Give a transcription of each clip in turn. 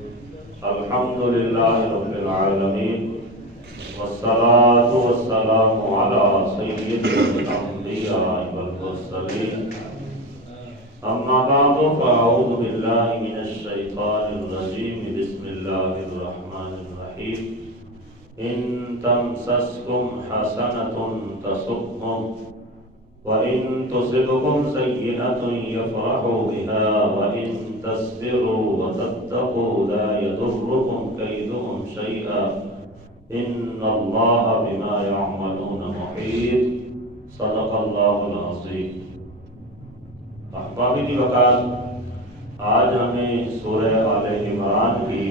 الحمد لله رب العالمين والصلاة والسلام على سيد الأنبياء والمرسلين أما بعد فأعوذ بالله من الشيطان الرجيم بسم الله الرحمن الرحيم إن تمسسكم حسنة تسؤهم وإن تصبكم سيئة يفرحوا بها وإن تصبروا وتتقوا لا يضركم كيدهم شيئا إن الله بما يعملون محيط صدق الله العظيم۔ احبابی کی وقت آج ہمیں سورہ آل عمران کی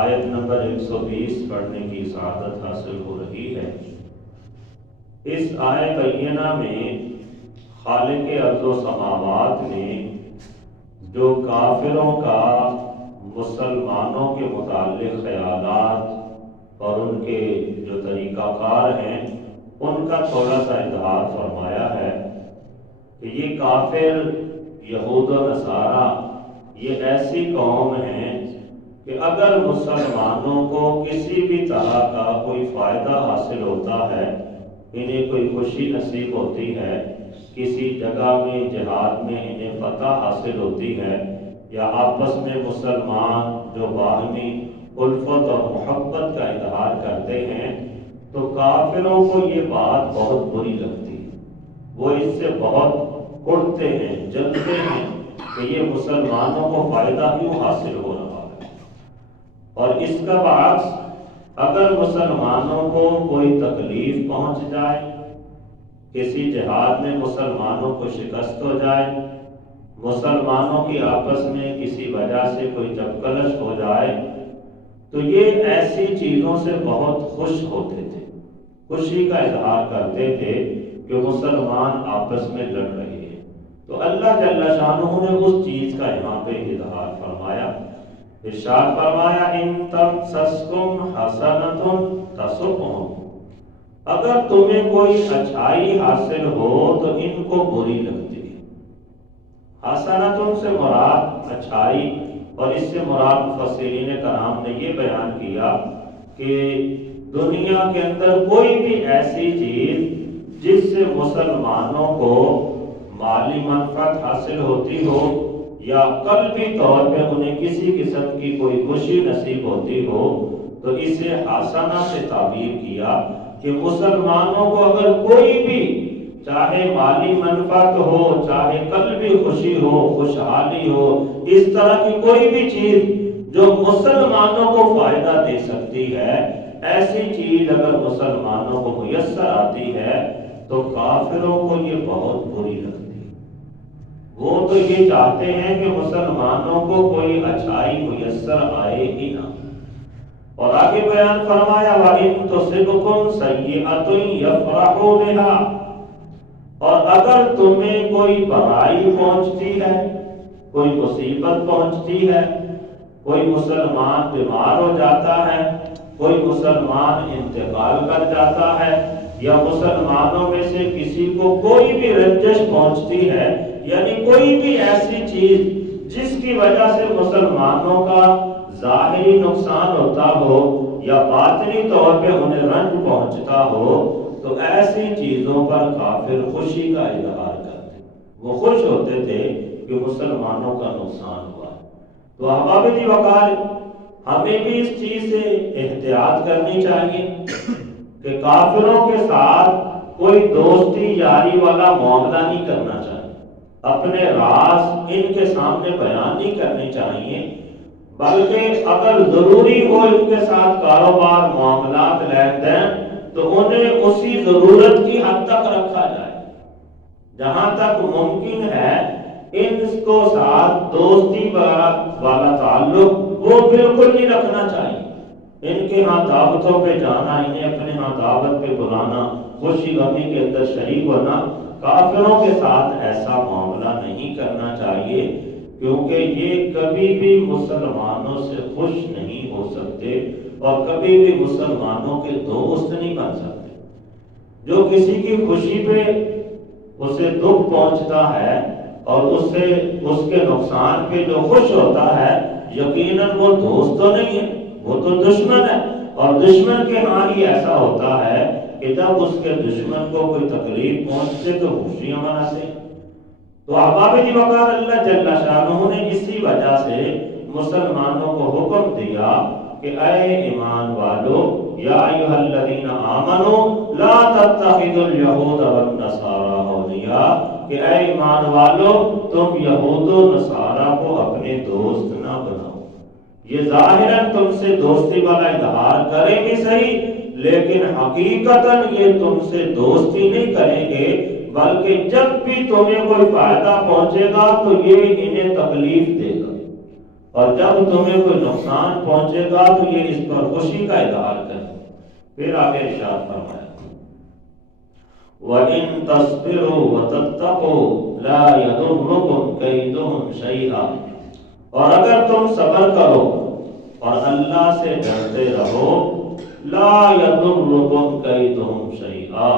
آیت نمبر 120 پڑھنے کی سعادت حاصل ہو رہی ہے۔ اس آیت بینہ میں خالق ارض و سماوات نے جو کافروں کا مسلمانوں کے متعلق خیالات اور ان کے جو طریقہ کار ہیں ان کا تھوڑا سا اظہار فرمایا ہے کہ یہ کافر یہود و نصارہ یہ ایسی قوم ہیں کہ اگر مسلمانوں کو کسی بھی طرح کا کوئی فائدہ حاصل ہوتا ہے، انہیں کوئی خوشی نصیب ہوتی ہے، کسی جگہ میں جہاد میں انہیں فتح حاصل ہوتی ہے، یا آپس میں مسلمان جو باہمی الفت اور محبت کا اظہار کرتے ہیں، تو کافروں کو یہ بات بہت بری لگتی ہے۔ وہ اس سے بہت اڑتے ہیں، جلتے ہیں کہ یہ مسلمانوں کو فائدہ کیوں حاصل ہو رہا ہے۔ اور اس کا برعکس اگر مسلمانوں کو کوئی تکلیف پہنچ جائے، کسی جہاد میں مسلمانوں کو شکست ہو جائے، مسلمانوں کی آپس میں کسی وجہ سے کوئی جبکلش ہو جائے، تو یہ ایسی چیزوں سے بہت خوش ہوتے تھے، خوشی کا اظہار کرتے تھے کہ مسلمان آپس میں لڑ رہے ہیں۔ تو اللہ جل شانہ نے اس چیز کا یہاں پہ اظہار فرمایا، ارشاد فرمایا ان تمسسکم حسنۃ تسؤہم، اگر تمہیں کوئی اچھائی حاصل ہو تو ان کو بری لگتی ہے۔ حسنۃ سے مراد اچھائی، اور اس سے مراد مفسرین کرام نے یہ بیان کیا کہ دنیا کے اندر کوئی بھی ایسی چیز جس سے مسلمانوں کو مالی منفعت حاصل ہوتی ہو یا قلبی طور پہ انہیں کسی قسم کی کوئی خوشی نصیب ہوتی ہو، تو اسے حسنہ سے تعبیر کیا کہ مسلمانوں کو اگر کوئی بھی چاہے مالی منفعت ہو، چاہے قلبی خوشی ہو، خوشحالی ہو، اس طرح کی کوئی بھی چیز جو مسلمانوں کو فائدہ دے سکتی ہے، ایسی چیز اگر مسلمانوں کو میسر آتی ہے تو کافروں کو یہ بہت بری لگتی ہے۔ وہ تو یہ چاہتے ہیں کہ مسلمانوں کو کوئی اچھائی میسر آئے ہی نہ۔ اور آگے بیان فرمایا وَإِن تُصِبْكُمْ سَيِّئَةٌ يَفْرَحُوا بِهَا، اور اگر تمہیں کوئی برائی پہنچتی ہے، کوئی مصیبت پہنچتی ہے، کوئی مسلمان بیمار ہو جاتا ہے، کوئی مسلمان انتقال کر جاتا ہے، یا مسلمانوں میں سے کسی کو کوئی بھی رنجش پہنچتی ہے، یعنی کوئی بھی ایسی چیز جس کی وجہ سے مسلمانوں کا ظاہری نقصان ہوتا ہو یا باطنی طور پہ انہیں رنج پہنچتا ہو، تو ایسی چیزوں پر کافر خوشی کا اظہار کرتے، وہ خوش ہوتے تھے کہ مسلمانوں کا نقصان ہوا۔ تو احباب دی وقار ہمیں بھی اس چیز سے احتیاط کرنی چاہیے کہ کافروں کے ساتھ کوئی دوستی یاری والا معاملہ نہیں کرنا چاہیے، اپنے راز ان کے سامنے بیان نہیں کرنے چاہیے، بلکہ اگر ضروری ہو ان کے ساتھ کاروبار معاملات لین دین تو انہیں اسی ضرورت کی حد تک رکھا جائے۔ جہاں تک ممکن ہے ان کو ساتھ دوستی والا تعلق وہ بالکل نہیں رکھنا چاہیے۔ ان کے ہاں دعوتوں پہ جانا، انہیں اپنے ہاں دعوت پہ بلانا، خوشی غمی کے اندر شریک ہونا، کافروں کے ساتھ ایسا معاملہ نہیں کرنا چاہیے، کیونکہ یہ کبھی بھی مسلمانوں سے خوش نہیں ہو سکتے اور کبھی بھی مسلمانوں کے دوست نہیں بن سکتے۔ جو کسی کی خوشی پہ اسے دکھ پہنچتا ہے اور اس کے نقصان پہ جو خوش ہوتا ہے، یقیناً وہ وہ دوست تو نہیں ہے، وہ تو دشمن ہے، اور دشمن کے ہاں ہی ایسا ہوتا ہے کہ جب اس کے دشمن کو کوئی تکلیف پہنچتے تو خوشیاں مناتے۔ تو احباب جی وقار اللہ جل شانہ نے اسی وجہ سے مسلمانوں کو حکم دیا کہ اے ایمان والو یا ایھا الذین آمنوا لا تتخذوا اليہود والنصارى اولیاء، کہ اے ایمان والو تم یہود و نصارہ کو اپنے دوست نہ بناؤ۔ یہ ظاہراً تم سے دوستی والا اظہار کریں گے صحیح، لیکن حقیقتاً یہ تم سے دوستی نہیں کریں گے، بلکہ جب بھی تمہیں کوئی فائدہ پہنچے گا تو یہ انہیں تکلیف دے گا، اور جب تمہیں کوئی نقصان پہنچے گا تو یہ اس پر خوشی کا اظہار کرے۔ پھر آگے ارشاد فرمایا وَإِن تَصْبِرُوا وَتَتَّقُوا لَا يَضُرُّكُمْ كَيْدُهُمْ شَيْئًا، اور اگر تم صبر کرو اور اللہ سے ڈرتے رہو، لا يَضُرُّكُمْ كَيْدُهُمْ شَيْئًا،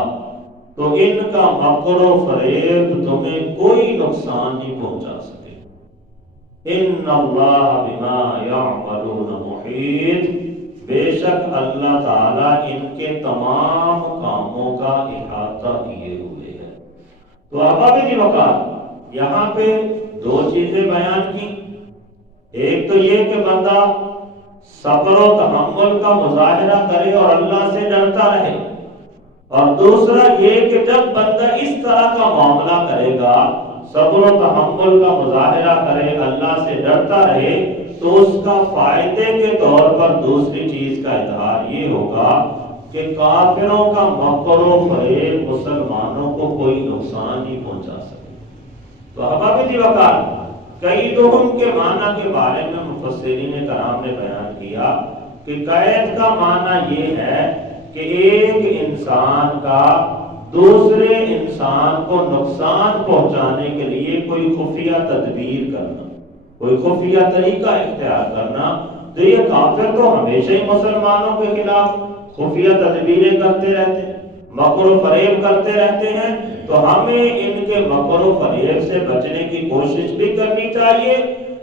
تو ان کا مکر و فریب تمہیں کوئی نقصان نہیں پہنچا سکے۔ ان اللہ بما یعملون محیط، بے شک اللہ تعالی ان کے تمام کاموں کا احاطہ کیے ہوئے ہے۔ تو احباب جی وقار یہاں پہ دو چیزیں بیان کی، ایک تو یہ کہ بندہ صبر و تحمل کا مظاہرہ کرے اور اللہ سے ڈرتا رہے، اور دوسرا یہ کہ جب بندہ اس طرح کا معاملہ کرے گا، صبر و تحمل کا مظاہرہ کرے، اللہ سے ڈرتا رہے، تو اس کا فائدے کے طور پر دوسری چیز کا اظہار یہ ہوگا کہ کافروں کا مکر و فریب مسلمانوں کو کوئی نقصان نہیں پہنچا سکے۔ تو احباب جی وقار قیدہم کے معنی کے بارے میں مفسرین کرام نے بیان کیا کہ قید کا معنی یہ ہے کہ ایک انسان کا دوسرے انسان کو نقصان پہنچانے کے لیے کوئی خفیہ تدبیر کرنا، کوئی خفیہ طریقہ اختیار کرنا۔ تو یہ کافر تو ہمیشہ ہی مسلمانوں کے خلاف خفیہ تدبیریں کرتے رہتے ہیں، مکر و فریب کرتے رہتے ہیں، تو ہمیں ان کے مکر و فریب سے بچنے کی کوشش بھی کرنی چاہیے،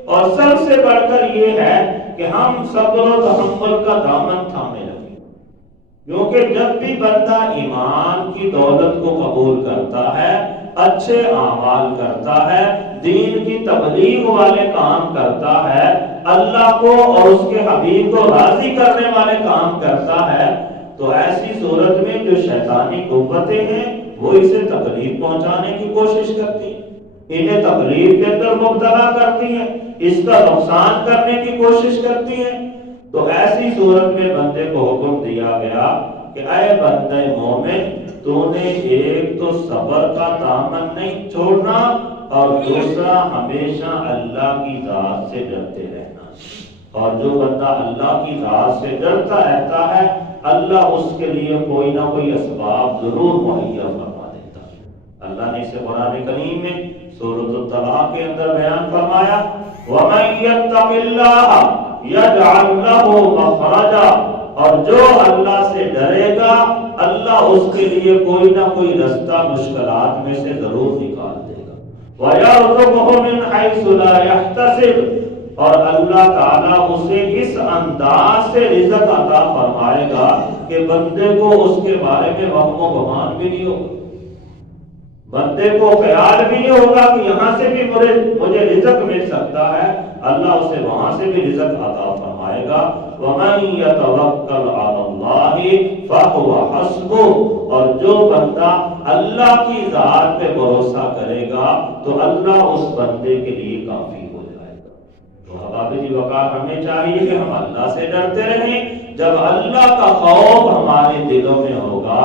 اور سب سے بڑھ کر یہ ہے کہ ہم صبر و تحمل کا دامن تھامے رکھیں، کیونکہ جب بھی بندہ ایمان کی دولت کو قبول کرتا ہے، اچھے اعمال کرتا ہے، دین کی تبلیغ والے کام کرتا ہے، اللہ کو اور اس کے حبیب کو راضی کرنے والے کام کرتا ہے، تو ایسی صورت میں جو شیطانی قوتیں ہیں وہ اسے تکلیف پہنچانے کی کوشش کرتی ہیں، انہیں تکلیف کے اندر مبتلا کرتی ہیں، اس کا نقصان کرنے کی کوشش کرتی ہیں۔ تو ایسی صورت میں بندے کو حکم دیا گیا کہ اے بندے مومن، تو نے ایک تو صبر کا دامن نہیں چھوڑنا، اور دوسرا ہمیشہ اللہ کی ذات سے ڈرتے رہنا، اور جو بندہ اللہ کی ذات سے ڈرتا رہتا ہے اللہ اس کے لیے کوئی نہ کوئی اسباب ضرور مہیا فرما دیتا ہے۔ اللہ نے اسے قرآن کریم میں سورۃ الطلاق کے اندر بیان فرمایا وَمَن يَتَّقِ اللَّهَ يَجْعَلْ لَهُ مَخْرَجًا، اور جو اللہ سے ڈرے گا اللہ اس کے لیے کوئی نہ کوئی رستہ مشکلات میں سے ضرور نکال دے گا۔ وَيَرْزُقْهُ مِنْ حَيْثُ لَا يَحْتَسِبُ، اور اللہ تعالیٰ اسے اس انداز سے رزق عطا فرمائے گا کہ بندے کو اس کے بارے میں وہم و گمان بھی نہیں ہوگا، بندے کو خیال بھی نہیں ہوگا کہ یہاں سے بھی مجھے رزق مل سکتا ہے، اللہ اسے وہاں سے بھی رزق عطا فرمائے گا۔ وَمَن يَتَوَكَّلْ عَلَى اللَّهِ فَهُوَ حَسْبُهُ، اور جو بندہ اللہ کی ذات پہ بھروسہ کرے گا تو اللہ اس بندے کے لیے کافی ہو جائے گا۔ تو احباب جی وقار ہمیں چاہیے کہ ہم اللہ سے ڈرتے رہیں، جب اللہ کا خوف ہمارے دلوں میں ہوگا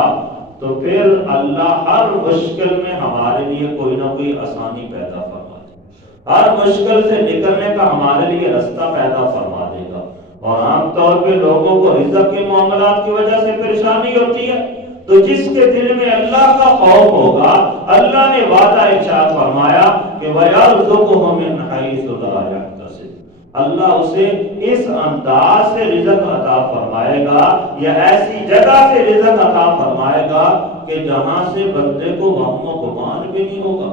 تو پھر اللہ ہر مشکل میں ہمارے لیے کوئی نہ کوئی آسانی پیدا فرما دے گا، ہر مشکل سے نکلنے کا ہمارے لیے رستہ پیدا فرما دے گا۔ اور عام طور پہ لوگوں کو رزق کے معاملات کی وجہ سے پریشانی ہوتی ہے، تو جس کے دل میں اللہ کا خوف ہوگا، اللہ نے وعدہ ارشاد فرمایا کہ وَيَرْزُقْهُ مِنْ حَيْثُ لَا يَحْتَسِبُ، اللہ اسے اس انداز سے رزق عطا فرمائے گا یا ایسی جگہ سے رزق عطا فرمائے گا کہ جہاں سے بندے کو وہم و گمان بھی نہیں ہوگا،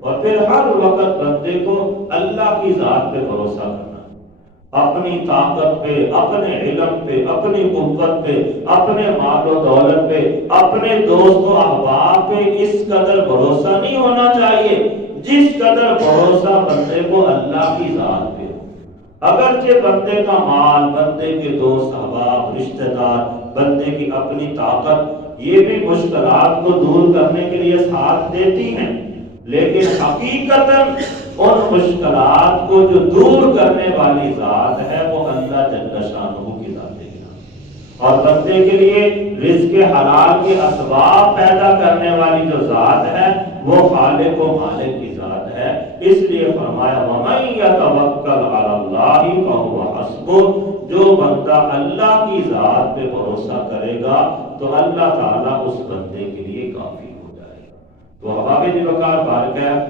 اور پھر ہر وقت بندے کو اللہ کی ذات پہ بھروسہ کرنا۔ اپنی طاقت پہ، اپنے علم پہ، اپنی قوت پہ، اپنے مال و دولت پہ، اپنے دوست و احباب پہ اس قدر بھروسہ نہیں ہونا چاہیے جس قدر بھروسہ بندے کو اللہ کی ذات پہ۔ اگرچہ بندے کا مال، بندے کے دوست احباب، رشتہ دار، بندے کی اپنی طاقت یہ بھی مشکلات کو دور کرنے کے لیے ساتھ دیتی ہیں، لیکن حقیقتاً ان مشکلات کو جو دور کرنے والی ذات ہے وہ اللہ جل شانہ کی ذات ہے، اور بندے کے لیے رزق حلال کے اسباب پیدا کرنے والی جو ذات ہے وہ خالق و مالک کی ذات ہے۔ اس لیے فرمایا وَمَن يَتَوَکَّلْ عَلَى اللَّهِ فَهُوَ حَسْبُهُ، جو بندہ اللہ کی ذات پہ بھروسہ کرے گا تو اللہ تعالیٰ اس بندے کے لیے کافی ہو جائے گا۔ تو احباب وقار بارگاہ،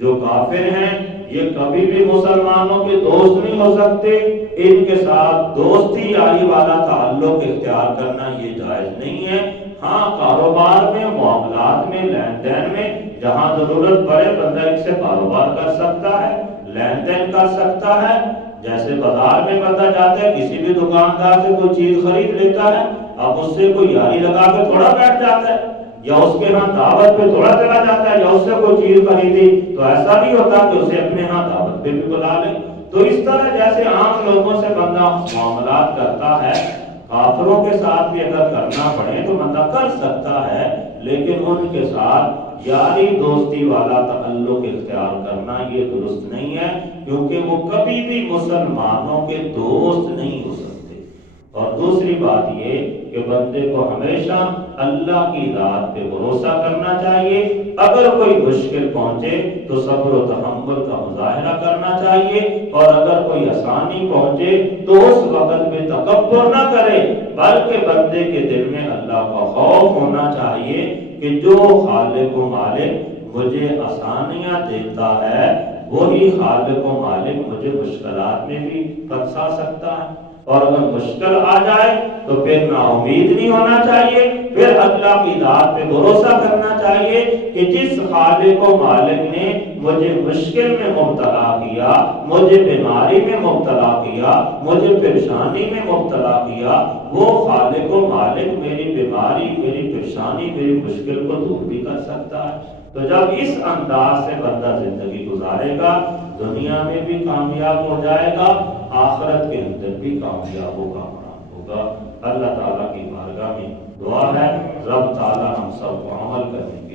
جو کافر ہیں یہ کبھی بھی مسلمانوں کے دوست نہیں ہو سکتے، ان کے ساتھ دوستی یاری والا تعلق اختیار کرنا یہ جائز نہیں ہے۔ ہاں کاروبار میں، معاملات میں، لین دین میں جہاں ضرورت پڑے بندہ ان سے کاروبار کر سکتا ہے، لین دین کر سکتا ہے۔ جیسے بازار میں بندہ جاتا ہے، کسی بھی دکاندار سے کوئی چیز خرید لیتا ہے، اب اس سے کوئی یاری لگا کے تھوڑا بیٹھ جاتا ہے، یا اس کے ہاں دعوت پہ تھوڑا چلا جاتا ہے، یا اس سے کوئی چیز خریدی تو ایسا نہیں ہوتا کہ اسے اپنے ہاں دعوت پہ بھی بلا لے۔ تو اس طرح جیسے عام لوگوں سے بندہ معاملات کرتا ہے، کافروں کے ساتھ بھی اگر کرنا پڑے تو بندہ کر سکتا ہے، لیکن ان کے ساتھ یاری دوستی والا تعلق اختیار کرنا یہ درست نہیں ہے، کیونکہ وہ کبھی بھی مسلمانوں کے دوست نہیں ہو سکتے۔ اور دوسری بات یہ کہ بندے کو ہمیشہ اللہ کی ذات پہ بھروسہ کرنا چاہیے۔ اگر کوئی مشکل پہنچے تو صبر و تحمل کا مظاہرہ کرنا چاہیے، اور اگر کوئی آسانی پہنچے تو اس وقت میں تکبر نہ کرے، بلکہ بندے کے دل میں اللہ کا خوف ہونا چاہیے کہ جو خالق و مالک مجھے آسانیاں دیتا ہے وہی خالق و مالک مجھے مشکلات میں بھی پھنسا سکتا ہے۔ اور اگر مشکل آ جائے تو پھر نا امید نہیں ہونا چاہیے، پھر اللہ کی ذات پہ بھروسہ کرنا چاہیے کہ جس خالق و مالک نے مجھے مشکل میں مبتلا کیا، مجھے بیماری میں مبتلا کیا، مجھے پریشانی میں مبتلا کیا، وہ خالق و مالک میری بیماری، میری پریشانی، میری مشکل کو دور بھی کر سکتا ہے۔ تو جب اس انداز سے بندہ زندگی گزارے گا، دنیا میں بھی کامیاب ہو جائے گا، آخرت کے اندر بھی کامیاب ہوگا، ہوگا۔ اللہ تعالیٰ کی بارگاہ میں دعا ہے رب تعالیٰ ہم سب کو عمل کرنے